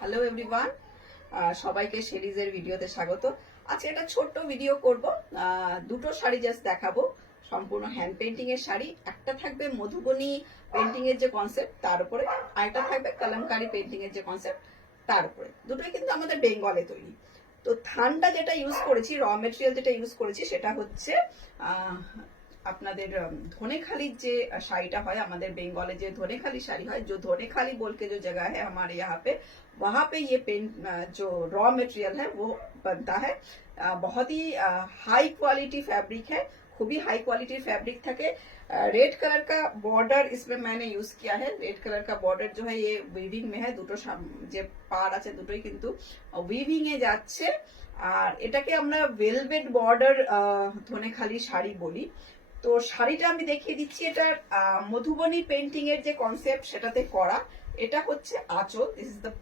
Hello everyone, সবাইকে সিরিজের ভিডিওতে স্বাগত। আজকে একটা ছোট্ট ভিডিও করব, দুটো শাড়ি জাস্ট দেখাবো, সম্পূর্ণ হ্যান্ড পেন্টিং এর শাড়ি। একটা থাকবে মধুবনী পেন্টিং এর যে কনসেপ্ট তার উপরে, আর একটা থাকবে কলমকারী পেন্টিং এর যে কনসেপ্ট তার উপরে। দুটোই কিন্তু আমাদের বেঙ্গলে তৈরি। তো থানটা যেটা ইউজ করেছি, র মেটেরিয়াল যেটা ইউজ করেছি সেটা হচ্ছে আপনাদের ধনেখালির যে শাড়িটা হয়, আমাদের बेंगल जो धनेखाली शाड़ी है, जो धनेखाली बोल के जो जगह है हमारे यहाँ पे, वहाँ पे ये पेंट जो रॉ मटेरियल है वो बनता है। बहुत ही हाई क्वालिटी फैब्रिक है, खूब ही हाई क्वालिटी फैब्रिक থাকে। रेड कलर का बॉर्डर इसमें मैंने यूज किया है। रेड कलर का बॉर्डर जो है ये वीविंग में है, দুটো যে পাড় আছে দুটোই কিন্তু উইভিং এ যাচ্ছে। আর এটাকে আমরা ভেলভেট বর্ডার ধনেখালি শাড়ি বলি। তো শাড়িটা আমি দেখিয়ে দিচ্ছি, এটা মধুবনী পেন্টিং এর যে কনসেপ্ট সেটাতে করা। এটা হচ্ছে আঁচল, দিস ইজ দ্য